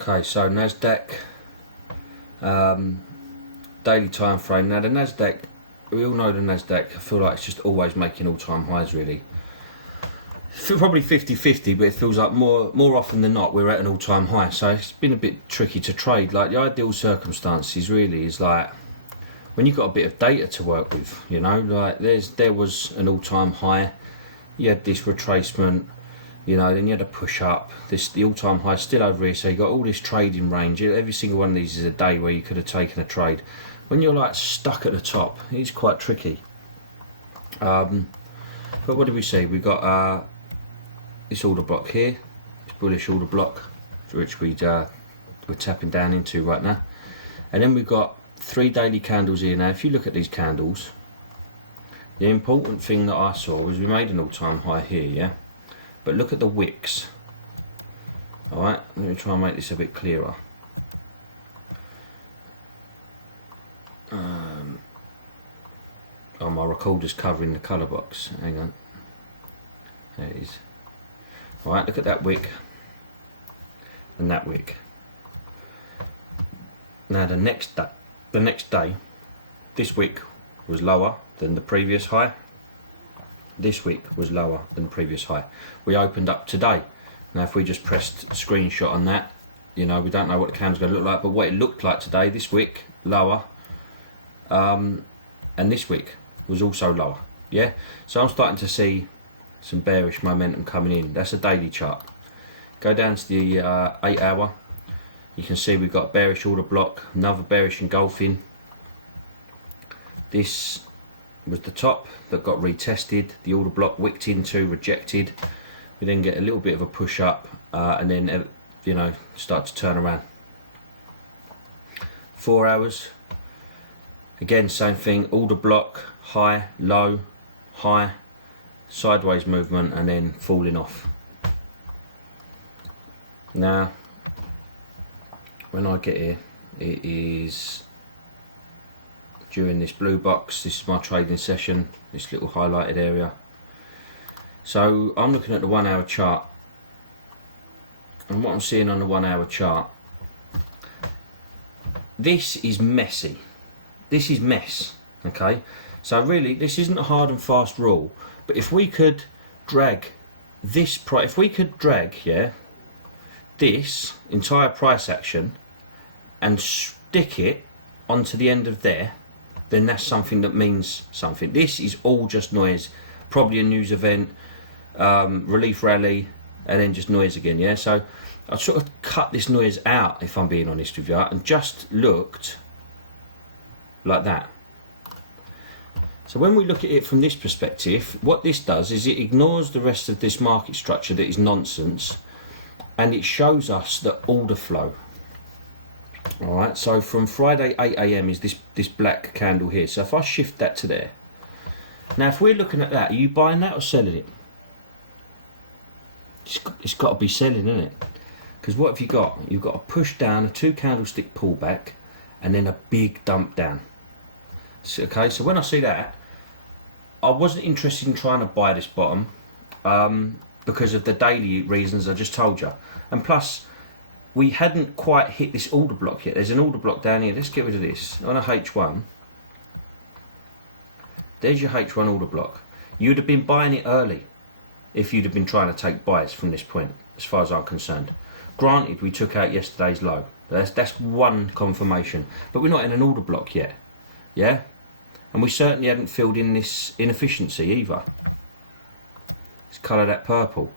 Okay, so Nasdaq daily time frame. Now the Nasdaq, we all know the Nasdaq. I feel like it's just always making all-time highs. Really, probably 50-50, but it feels like more often than not we're at an all-time high. So it's been a bit tricky to trade. Like the ideal circumstances really is like when you've got a bit of data to work with. You know, like there was an all-time high. You had this retracement. You know, then you had a push up. The all-time high is still over here, so you got all this trading range. Every single one of these is a day where you could have taken a trade. When you're like stuck at the top, it's quite tricky. But what did we see? We got this order block here, this bullish order block, which we're tapping down into right now. And then we've got 3 daily candles here. Now, if you look at these candles, the important thing that I saw was we made an all-time high here, yeah. But look at the wicks. Alright, let me try and make this a bit clearer. Oh, my recorder's covering the colour box. Hang on. There it is. Alright, look at that wick. And that wick. Now the next day, this wick was lower than the previous high. This wick was lower than the previous high. We opened up today. Now if we just pressed screenshot on that, you know, we don't know what the candle's going to look like, but what it looked like today, this wick lower, and this wick was also lower. Yeah, so I'm starting to see some bearish momentum coming in. That's a daily chart. Go down to the 8 hour. You can see we've got bearish order block, another bearish engulfing. This was the top that got retested. The order block wicked into, rejected. We then get a little bit of a push up, and then you know, start to turn around. 4 hours. Again, same thing. Order block, high, low, high, sideways movement, and then falling off. Now, when I get here, it is during this blue box. This is my trading session, this little highlighted area. So I'm looking at the 1 hour chart, and what I'm seeing on the 1 hour chart, this is messy. This is mess. Okay, so really this isn't a hard and fast rule, but if we could drag this price, if we could drag, yeah, this entire price action and stick it onto the end of there, then that's something that means something. This is all just noise, probably a news event, relief rally, and then just noise again, yeah? So I sort of cut this noise out, if I'm being honest with you, and just looked like that. So when we look at it from this perspective, what this does is it ignores the rest of this market structure that is nonsense, and it shows us the order flow. Alright, so from Friday 8 AM is this black candle here. So if I shift that to there, now if we're looking at that, are you buying that or selling it? It's got to be selling, isn't it? Because what have you got? You've got a push down, a 2 candlestick pullback, and then a big dump down. So, okay, so when I see that, I wasn't interested in trying to buy this bottom because of the daily reasons I just told you. And plus, we hadn't quite hit this order block yet. There's an order block down here. Let's get rid of this. On a H1, there's your H1 order block. You'd have been buying it early if you'd have been trying to take buys from this point, as far as I'm concerned. Granted, we took out yesterday's low. That's one confirmation. But we're not in an order block yet. Yeah? And we certainly hadn't filled in this inefficiency either. Let's colour that purple.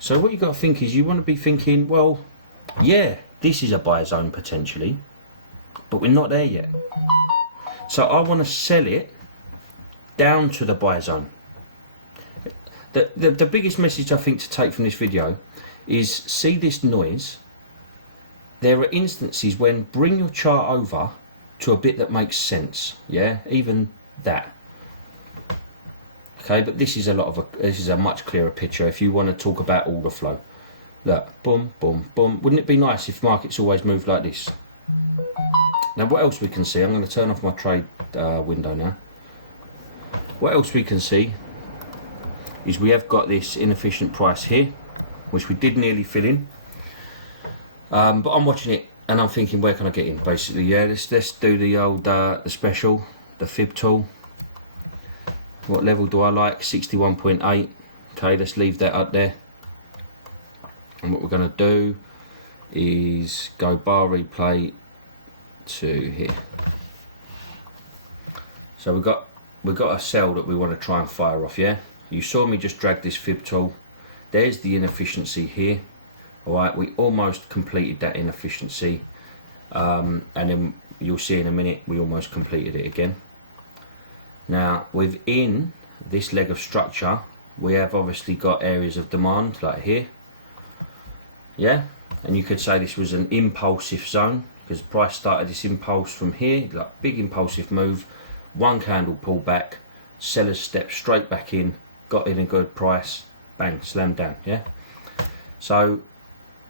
So what you got to think is you want to be thinking, well, yeah, this is a buy zone potentially, but we're not there yet. So I want to sell it down to the buy zone. The biggest message I think to take from this video is see this noise. There are instances when bring your chart over to a bit that makes sense. Yeah, even that. Okay, but this is a much clearer picture if you want to talk about order flow. Look, boom, boom, boom. Wouldn't it be nice if markets always moved like this? Now, what else we can see? I'm going to turn off my trade window now. What else we can see is we have got this inefficient price here. which we did nearly fill in. But I'm watching it and I'm thinking, where can I get in? Basically, yeah, let's do the old the special, the fib tool. What level do I like? 61.8. Okay, let's leave that up there. And what we're going to do is go bar replay to here. So we've got a cell that we want to try and fire off. Yeah, you saw me just drag this fib tool. There's the inefficiency here. All right, we almost completed that inefficiency, and then you'll see in a minute we almost completed it again. Now within this leg of structure, we have obviously got areas of demand like here. Yeah, and you could say this was an impulsive zone because price started this impulse from here, like big impulsive move, one candle pull back, sellers step straight back in, got in a good price, bang, slammed down. Yeah, so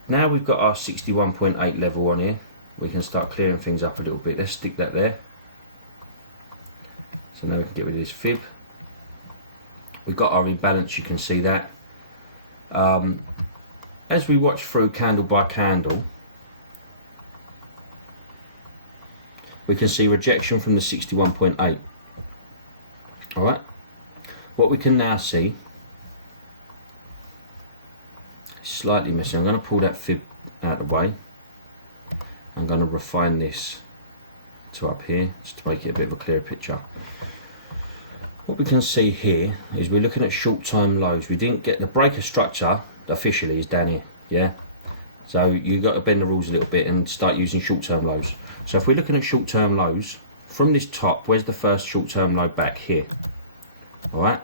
now we've got our 61.8 level on here, we can start clearing things up a little bit. Let's stick that there. So now we can get rid of this fib. We've got our rebalance, you can see that. As we watch through candle by candle, we can see rejection from the 61.8. Alright, what we can now see, slightly messy, I'm going to pull that fib out of the way. I'm going to refine this to up here, just to make it a bit of a clearer picture. What we can see here is we're looking at short-term lows. We didn't get the breaker structure officially is down here, yeah? So you've got to bend the rules a little bit and start using short-term lows. So if we're looking at short-term lows, from this top, where's the first short-term low back? Here. Alright,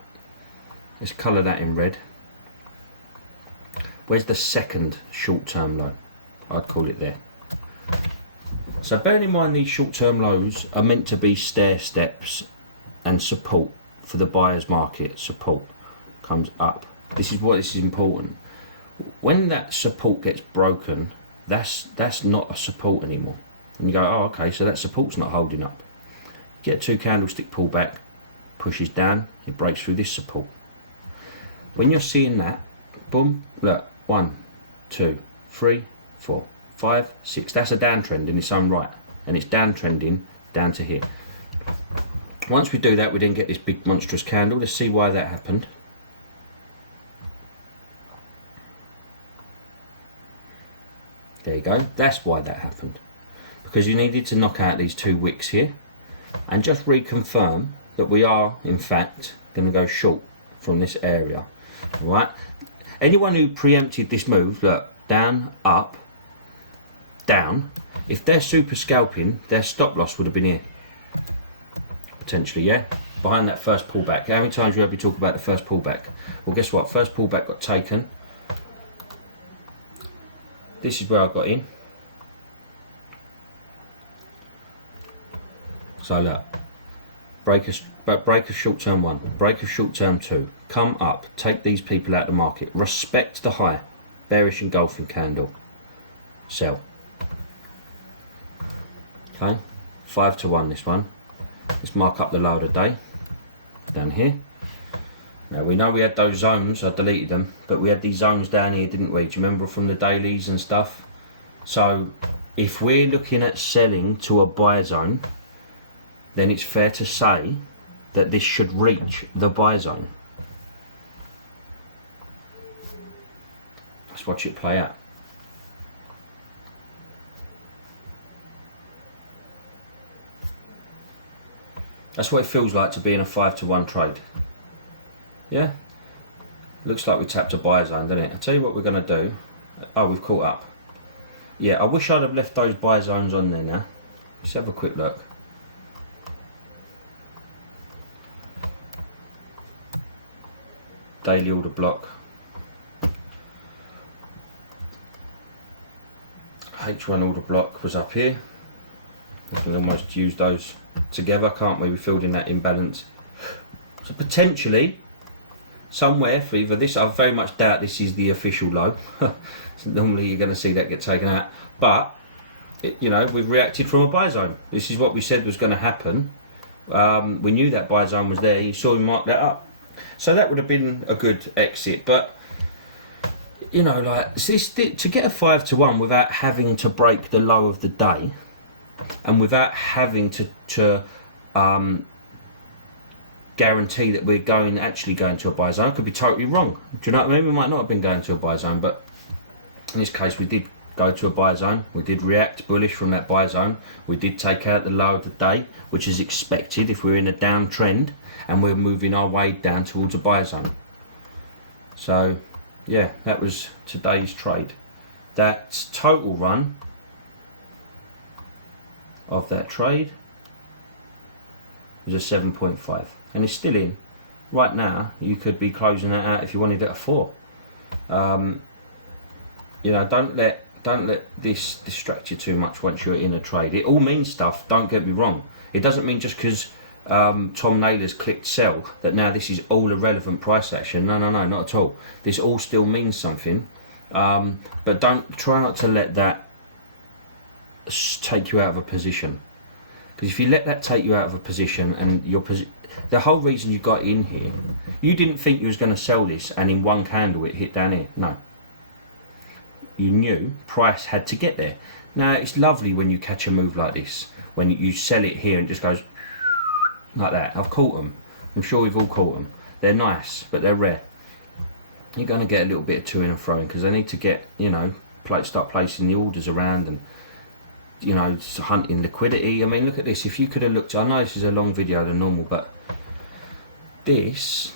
let's colour that in red. Where's the second short-term low? I'd call it there. So bearing in mind these short-term lows are meant to be stair steps and support for the buyer's market. Support comes up. This is important. When that support gets broken, that's not a support anymore. And you go, oh, okay, so that support's not holding up. Get a 2 candlestick pullback, pushes down, it breaks through this support. When you're seeing that, boom, look, 1, 2, 3, 4, 5, 6. That's a downtrend in its own right, and it's downtrending down to here. Once we do that, we then get this big monstrous candle. Let's see why that happened. There you go. That's why that happened. Because you needed to knock out these 2 wicks here and just reconfirm that we are, in fact, going to go short from this area. All right. Anyone who preempted this move, look, down, up, down, if they're super scalping, their stop loss would have been here. Potentially, yeah? Behind that first pullback. How many times you heard me talk about the first pullback? Well, guess what? First pullback got taken. This is where I got in. So look, break of short term 1, break of short term 2, come up, take these people out of the market, respect the high, bearish engulfing candle, sell. Okay, 5 to 1 this one. Let's mark up the low of the day, down here. Now we know we had those zones, I deleted them, but we had these zones down here, didn't we? Do you remember from the dailies and stuff? So if we're looking at selling to a buy zone, then it's fair to say that this should reach the buy zone. Let's watch it play out. That's what it feels like to be in a 5 to 1 trade. Yeah? Looks like we tapped a buy zone, doesn't it? I'll tell you what we're going to do. Oh, we've caught up. Yeah, I wish I'd have left those buy zones on there now. Let's have a quick look. Daily order block. H1 order block was up here. We can almost use those together, can't we? We filled in that imbalance. So potentially, somewhere for either this, I very much doubt this is the official low. So normally you're going to see that get taken out. But, you know, we've reacted from a buy zone. This is what we said was going to happen. We knew that buy zone was there. You saw me mark that up. So that would have been a good exit. But you know, like to get a 5 to 1 without having to break the low of the day, and without having to guarantee that we're actually going to a buy zone. I could be totally wrong. Do you know what I mean? We might not have been going to a buy zone, but in this case we did go to a buy zone. We did react bullish from that buy zone. We did take out the low of the day, which is expected if we're in a downtrend and we're moving our way down towards a buy zone. So yeah, that was today's trade. That total run of that trade was a 7.5, and it's still in. Right now you could be closing that out if you wanted at a 4. You know, don't let this distract you too much once you're in a trade. It all means stuff, don't get me wrong. It doesn't mean just because Tom Naylor's clicked sell that now this is all irrelevant price action. No, not at all. This all still means something, but try not to let that take you out of a position. Because if you let that take you out of a position, and the whole reason you got in here, you didn't think you was going to sell this and in one candle it hit down here. No. You knew price had to get there. Now it's lovely when you catch a move like this, when you sell it here and it just goes like that. I've caught them. I'm sure we've all caught them. They're nice, but they're rare. You're going to get a little bit of to in and fro because they need to get, you know, start placing the orders around and, you know, hunting liquidity. I mean, look at this. If you could have looked, I know this is a long video than normal, but this,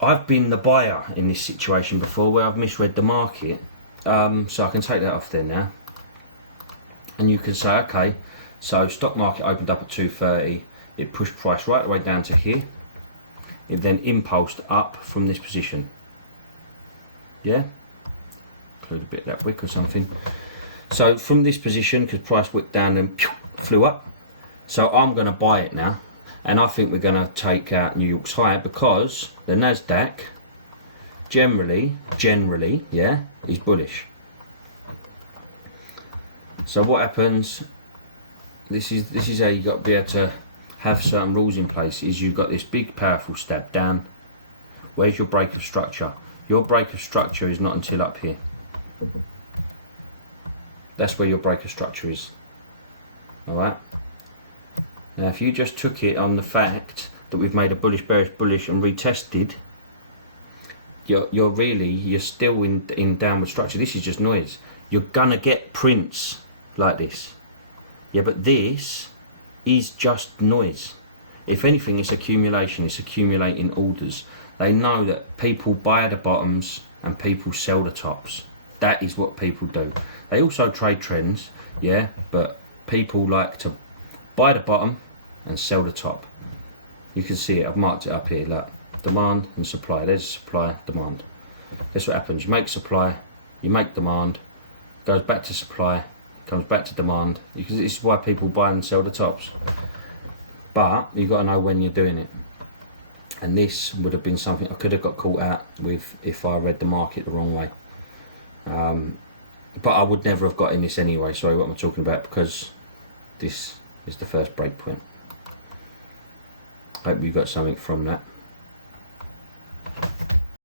I've been the buyer in this situation before where I've misread the market. So I can take that off there now, and you can say, okay, so stock market opened up at 230, it pushed price right the way down to here, it then impulsed up from this position, yeah, include a bit of that wick or something. So from this position, because price wicked down and flew up, so I'm going to buy it now, and I think we're going to take out New York's high because the Nasdaq generally, yeah, is bullish. So what happens? This is how you got to be able to have certain rules in place. Is you've got this big powerful step down. Where's your break of structure? Your break of structure is not until up here. That's where your break of structure is. All right. Now, if you just took it on the fact that we've made a bullish, bearish, bullish, and retested, you're still in downward structure. This is just noise. You're gonna get prints like this, yeah, but this is just noise. If anything, it's accumulation. It's accumulating orders. They know that people buy the bottoms and people sell the tops. That is what people do. They also trade trends, yeah, but people like to buy the bottom and sell the top. You can see it. I've marked it up here. Look. Demand and supply. There's supply, demand. That's what happens. You make supply, you make demand, goes back to supply, comes back to demand. This is why people buy and sell the tops. But you've got to know when you're doing it. And this would have been something I could have got caught out with if I read the market the wrong way. But I would never have got in this anyway. Sorry, what I'm talking about, because this is the first break point. Hope you got something from that.